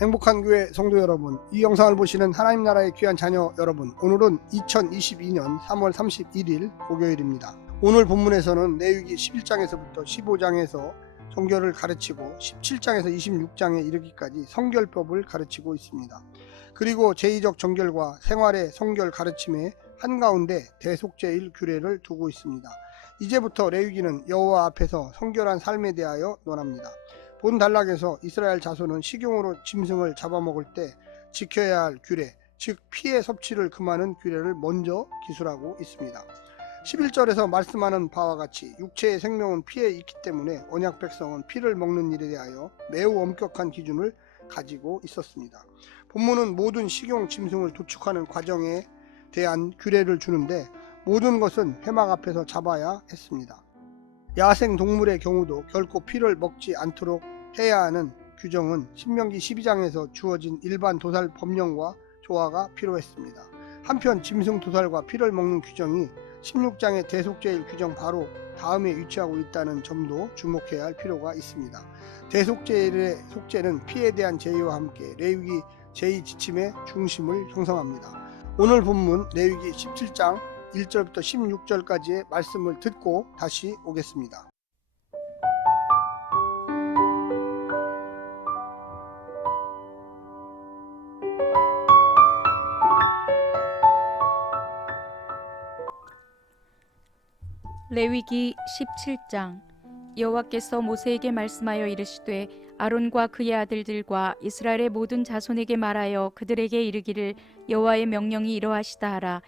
행복한 교회 성도 여러분, 이 영상을 보시는 하나님 나라의 귀한 자녀 여러분, 오늘은 2022년 3월 31일 목요일입니다. 오늘 본문에서는 레위기 11장에서부터 15장에서 성결을 가르치고 17장에서 26장에 이르기까지 성결법을 가르치고 있습니다. 그리고 제2적 정결과 생활의 성결 가르침의 한가운데 대속죄일 규례를 두고 있습니다. 이제부터 레위기는 여호와 앞에서 성결한 삶에 대하여 논합니다. 본 단락에서 이스라엘 자손은 식용으로 짐승을 잡아먹을 때 지켜야 할 규례, 즉 피의 섭취를 금하는 규례를 먼저 기술하고 있습니다. 11절에서 말씀하는 바와 같이 육체의 생명은 피에 있기 때문에 언약 백성은 피를 먹는 일에 대하여 매우 엄격한 기준을 가지고 있었습니다. 본문은 모든 식용 짐승을 도축하는 과정에 대한 규례를 주는데 모든 것은 회막 앞에서 잡아야 했습니다. 야생 동물의 경우도 결코 피를 먹지 않도록 해야 하는 규정은 신명기 12장에서 주어진 일반 도살 법령과 조화가 필요했습니다. 한편 짐승 도살과 피를 먹는 규정이 16장의 대속죄일 규정 바로 다음에 위치하고 있다는 점도 주목해야 할 필요가 있습니다. 대속죄일의 속죄는 피에 대한 제의와 함께 레위기 제2지침의 중심을 형성합니다. 오늘 본문 레위기 17장 1절부터 16절까지의 말씀을 듣고 다시 오겠습니다. 레위기 17장. 여호와께서 모세에게 말씀하여 이르시되 아론과 그의 아들들과 이스라엘의 모든 자손에게 말하여 그들에게 이르기를 여호와의 명령이 이러하시다 하라.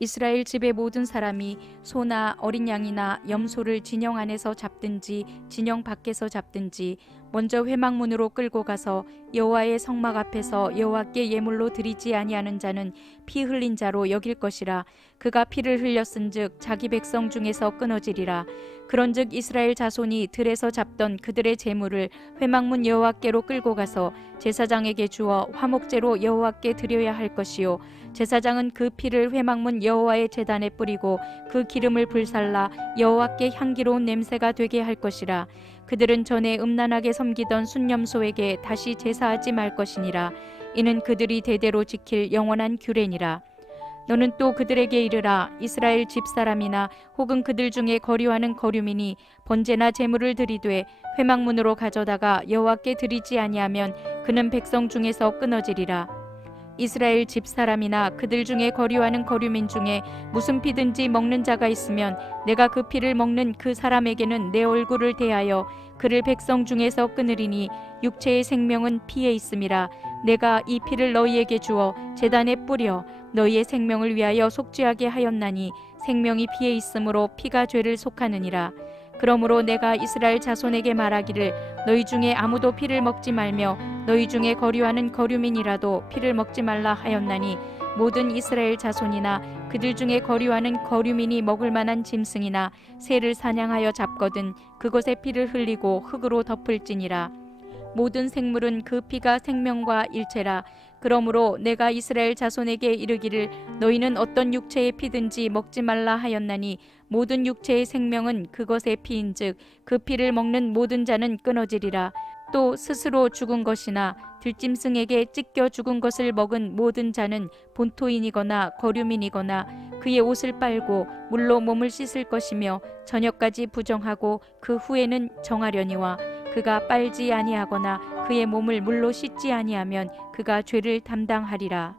이스라엘 집의 모든 사람이 소나 어린 양이나 염소를 진영 안에서 잡든지 진영 밖에서 잡든지 먼저 회막문으로 끌고 가서 여호와의 성막 앞에서 여호와께 예물로 드리지 아니하는 자는 피 흘린 자로 여길 것이라. 그가 피를 흘렸은즉 자기 백성 중에서 끊어지리라. 그런즉 이스라엘 자손이 들에서 잡던 그들의 제물을 회막문 여호와께로 끌고 가서 제사장에게 주어 화목제로 여호와께 드려야 할 것이요, 제사장은 그 피를 회막문 여호와의 제단에 뿌리고 그 기름을 불살라 여호와께 향기로운 냄새가 되게 할 것이라. 그들은 전에 음란하게 섬기던 순념소에게 다시 제사하지 말 것이니라. 이는 그들이 대대로 지킬 영원한 규례니라. 너는 또 그들에게 이르라. 이스라엘 집사람이나 혹은 그들 중에 거류하는 거류민이 번제나 제물을 드리되 회막문으로 가져다가 여호와께 드리지 아니하면 그는 백성 중에서 끊어지리라. 이스라엘 집사람이나 그들 중에 거류하는 거류민 중에 무슨 피든지 먹는 자가 있으면 내가 그 피를 먹는 그 사람에게는 내 얼굴을 대하여 그를 백성 중에서 끊으리니 육체의 생명은 피에 있음이라. 내가 이 피를 너희에게 주어 제단에 뿌려 너희의 생명을 위하여 속죄하게 하였나니 생명이 피에 있으므로 피가 죄를 속하느니라. 그러므로 내가 이스라엘 자손에게 말하기를 너희 중에 아무도 피를 먹지 말며 너희 중에 거류하는 거류민이라도 피를 먹지 말라 하였나니 모든 이스라엘 자손이나 그들 중에 거류하는 거류민이 먹을 만한 짐승이나 새를 사냥하여 잡거든 그것에 피를 흘리고 흙으로 덮을지니라. 모든 생물은 그 피가 생명과 일체라. 그러므로 내가 이스라엘 자손에게 이르기를 너희는 어떤 육체의 피든지 먹지 말라 하였나니 모든 육체의 생명은 그것의 피인즉 그 피를 먹는 모든 자는 끊어지리라. 또 스스로 죽은 것이나 들짐승에게 찢겨 죽은 것을 먹은 모든 자는 본토인이거나 거류민이거나 그의 옷을 빨고 물로 몸을 씻을 것이며 저녁까지 부정하고 그 후에는 정하려니와 그가 빨지 아니하거나 그의 몸을 물로 씻지 아니하면 그가 죄를 담당하리라.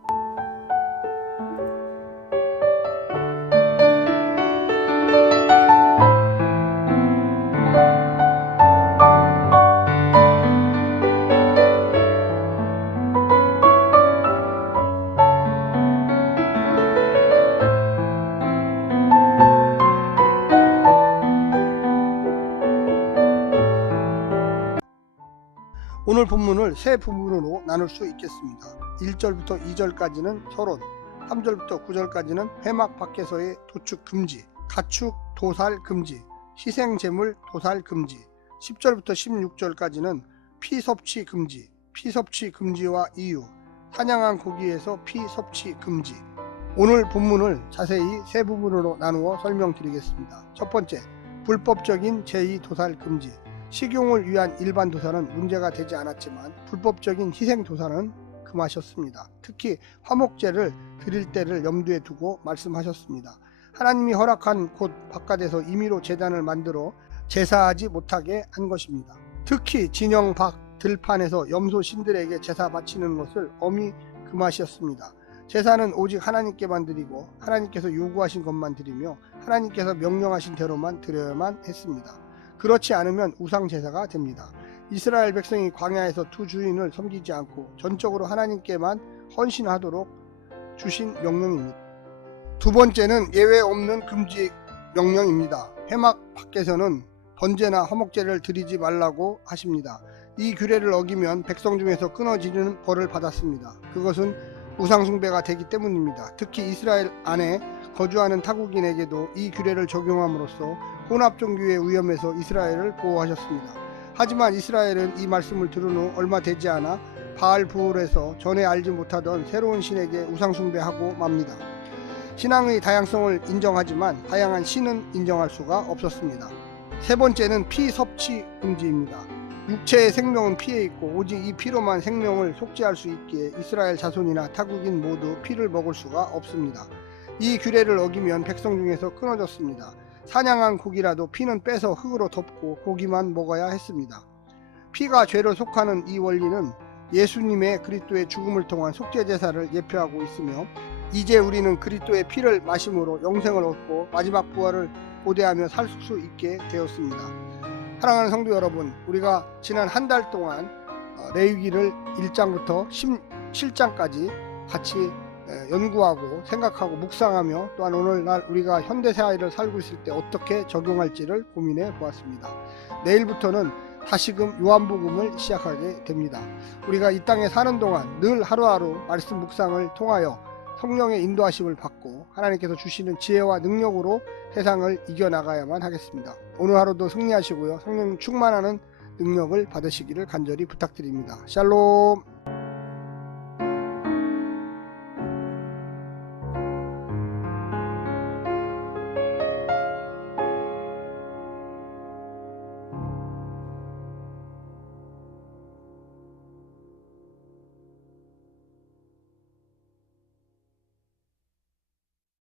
오늘 본문을 세 부분으로 나눌 수 있겠습니다. 1절부터 2절까지는 서론, 3절부터 9절까지는 회막 밖에서의 도축 금지, 가축 도살 금지, 희생제물 도살 금지, 10절부터 16절까지는 피 섭취 금지, 피 섭취 금지와 이유, 사냥한 고기에서 피 섭취 금지. 오늘 본문을 자세히 세 부분으로 나누어 설명드리겠습니다. 첫 번째, 불법적인 제2도살 금지. 식용을 위한 일반 도살은 문제가 되지 않았지만 불법적인 희생 도살은 금하셨습니다. 특히 화목제를 드릴 때를 염두에 두고 말씀하셨습니다. 하나님이 허락한 곳 바깥에서 임의로 제단을 만들어 제사하지 못하게 한 것입니다. 특히 진영 밖 들판에서 염소 신들에게 제사 바치는 것을 엄히 금하셨습니다. 제사는 오직 하나님께만 드리고 하나님께서 요구하신 것만 드리며 하나님께서 명령하신 대로만 드려야만 했습니다. 그렇지 않으면 우상 제사가 됩니다. 이스라엘 백성이 광야에서 두 주인을 섬기지 않고 전적으로 하나님께만 헌신하도록 주신 명령입니다. 두 번째는 예외 없는 금지 명령입니다. 회막 밖에서는 번제나 화목제를 드리지 말라고 하십니다. 이 규례를 어기면 백성 중에서 끊어지는 벌을 받았습니다. 그것은 우상숭배가 되기 때문입니다. 특히 이스라엘 안에 거주하는 타국인에게도 이 규례를 적용함으로써 혼합종교의 위험에서 이스라엘을 보호하셨습니다. 하지만 이스라엘은 이 말씀을 들은 후 얼마 되지 않아 바알부올에서 전에 알지 못하던 새로운 신에게 우상숭배하고 맙니다. 신앙의 다양성을 인정하지만 다양한 신은 인정할 수가 없었습니다. 세 번째는 피 섭취 금지입니다. 육체의 생명은 피에 있고 오직 이 피로만 생명을 속죄할 수 있기에 이스라엘 자손이나 타국인 모두 피를 먹을 수가 없습니다. 이 규례를 어기면 백성 중에서 끊어졌습니다. 사냥한 고기라도 피는 빼서 흙으로 덮고 고기만 먹어야 했습니다. 피가 죄로 속하는 이 원리는 예수님의 그리스도의 죽음을 통한 속죄 제사를 예표하고 있으며 이제 우리는 그리스도의 피를 마심으로 영생을 얻고 마지막 부활을 고대하며 살 수 있게 되었습니다. 사랑하는 성도 여러분, 우리가 지난 한 달 동안 레위기를 1장부터 17장까지 같이 연구하고 생각하고 묵상하며 또한 오늘날 우리가 현대사회를 살고 있을 때 어떻게 적용할지를 고민해 보았습니다. 내일부터는 다시금 요한복음을 시작하게 됩니다. 우리가 이 땅에 사는 동안 늘 하루하루 말씀 묵상을 통하여 성령의 인도하심을 받고 하나님께서 주시는 지혜와 능력으로 세상을 이겨나가야만 하겠습니다. 오늘 하루도 승리하시고요. 성령 충만하는 능력을 받으시기를 간절히 부탁드립니다. 샬롬.